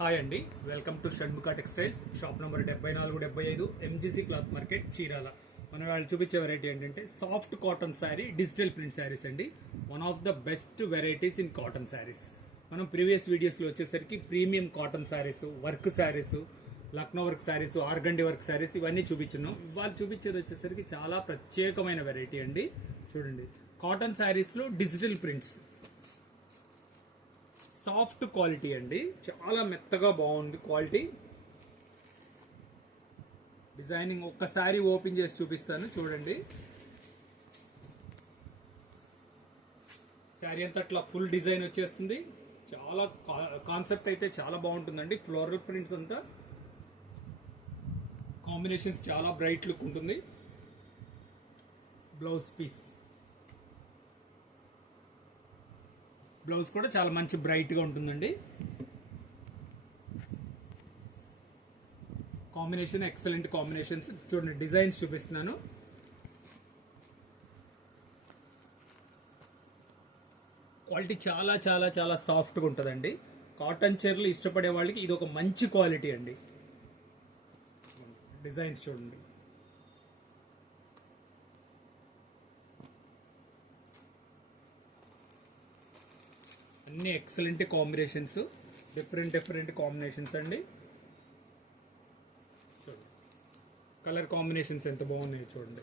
Hi అండి, welcome to Shanmukha textiles. Shop number 7475 MGC cloth market, Chirala. మనం వాళ్ళు చూపించే వెరైటీ ఏంటంటే soft cotton sari, digital print saris అండి. One of the best varieties in cotton saris. మనం ప్రీవియస్ వీడియోస్లో వచ్చేసరికి premium cotton saris, work saris, Lucknow work saris, organdy work saris ఇవన్నీ చూపించున్నాం. ఇవాళ చూపించేది వచ్చేసరికి చాలా ప్రత్యేకమైన వెరైటీ అండి. చూడండి, కాటన్ శారీస్లో డిజిటల్ ప్రింట్స్, సాఫ్ట్ క్వాలిటీ అండి. చాలా మెత్తగా బాగుంది క్వాలిటీ. డిజైనింగ్ ఒక్కసారి ఓపెన్ చేసి చూపిస్తాను, చూడండి. శారీ అంతా అట్లా ఫుల్ డిజైన్ వచ్చేస్తుంది. చాలా కాన్సెప్ట్ అయితే చాలా బాగుంటుందండి. ఫ్లోరల్ ప్రింట్స్ అంతా కాంబినేషన్స్ చాలా బ్రైట్ లుక్ ఉంటుంది. బ్లౌజ్ పీస్, బ్లౌజ్ కూడా చాలా మంచి బ్రైట్ గా ఉంటుందండి. Combination excellent combinations. చూడండి, డిజైన్స్ చూపిస్తున్నాను. క్వాలిటీ చాలా చాలా చాలా సాఫ్ట్గా ఉంటుందండి. కాటన్ చీరలు ఇష్టపడే వాళ్ళకి ఇది ఒక మంచి క్వాలిటీ అండి. డిజైన్స్ చూడండి. అన్ని ఎక్సలెంట్ కాంబినేషన్స్, డిఫరెంట్ కాంబినేషన్స్ అండి. చూడండి, కలర్ కాంబినేషన్స్ ఎంత బాగున్నాయో చూడండి.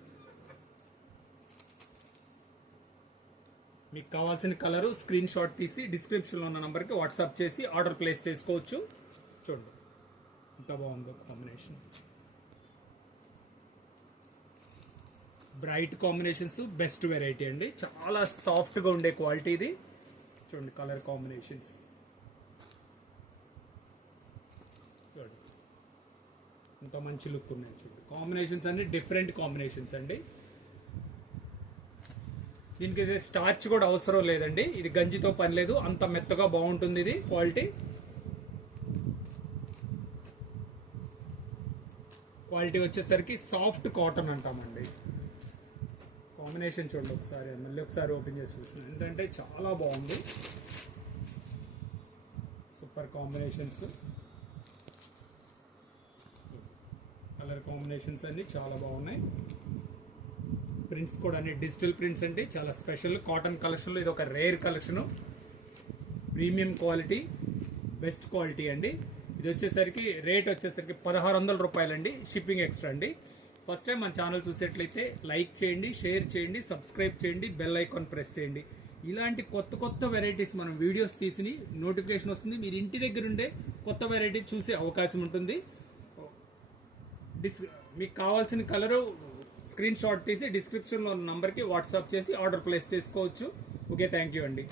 మీకు కావాల్సిన కలరు స్క్రీన్ షాట్ తీసి డిస్క్రిప్షన్లో ఉన్న నెంబర్కి వాట్సాప్ చేసి ఆర్డర్ ప్లేస్ చేసుకోవచ్చు. చూడండి ఎంత బాగుందో combination. Bright combinations, best variety అండి. చాలా సాఫ్ట్గా ఉండే క్వాలిటీ ఇది. చూడండి కలర్ కాంబినేషన్స్, చూడండి ఎంత మంచి లుక్ ఉన్నాయి. చూడండి కాంబినేషన్స్ అన్ని డిఫరెంట్ కాంబినేషన్స్ అండి. దీనికి ఇది స్టార్చ్ కూడా అవసరం లేదండి. ఇది గంజితో పని లేదు, అంత మెత్తగా బాగుంటుంది ఇది క్వాలిటీ. క్వాలిటీ వచ్చేసరికి సాఫ్ట్ కాటన్ అంటామండి. కాంబినేషన్ చూడండి ఒకసారి, మళ్ళీ ఒకసారి ఓపెన్ చేసి చూస్తున్నాను. ఎందుకంటే చాలా బాగుంది. సూపర్ కాంబినేషన్స్, కలర్ కాంబినేషన్స్ అన్ని చాలా బాగున్నాయి. ప్రింట్స్ కూడా అన్ని డిజిటల్ ప్రింట్స్ అండి. చాలా స్పెషల్ కాటన్ కలెక్షన్లో ఇది ఒక rare collection. Premium quality, best quality అండి. ఇది వచ్చేసరికి రేట్ వచ్చేసరికి 1600 రూపాయలండి. షిప్పింగ్ ఎక్స్ట్రా అండి. ఫస్ట్ టైం మన ఛానల్ చూసేట్లయితే లైక్ చేయండి, షేర్ చేయండి, సబ్స్క్రైబ్ చేయండి, బెల్ ఐకాన్ ప్రెస్ చేయండి. ఇలాంటి కొత్త వెరైటీస్ మనం వీడియోస్ తీసి నోటిఫికేషన్ వస్తుంది. మీరు ఇంటి దగ్గర ఉండే కొత్త వెరైటీ చూసే అవకాశం ఉంటుంది. మీకు కావాల్సిన కలరు స్క్రీన్ షాట్ తీసి డిస్క్రిప్షన్లో ఉన్న నంబర్కి వాట్సాప్ చేసి ఆర్డర్ ప్లేస్ చేసుకోవచ్చు. ఓకే, థ్యాంక్ యూ అండి.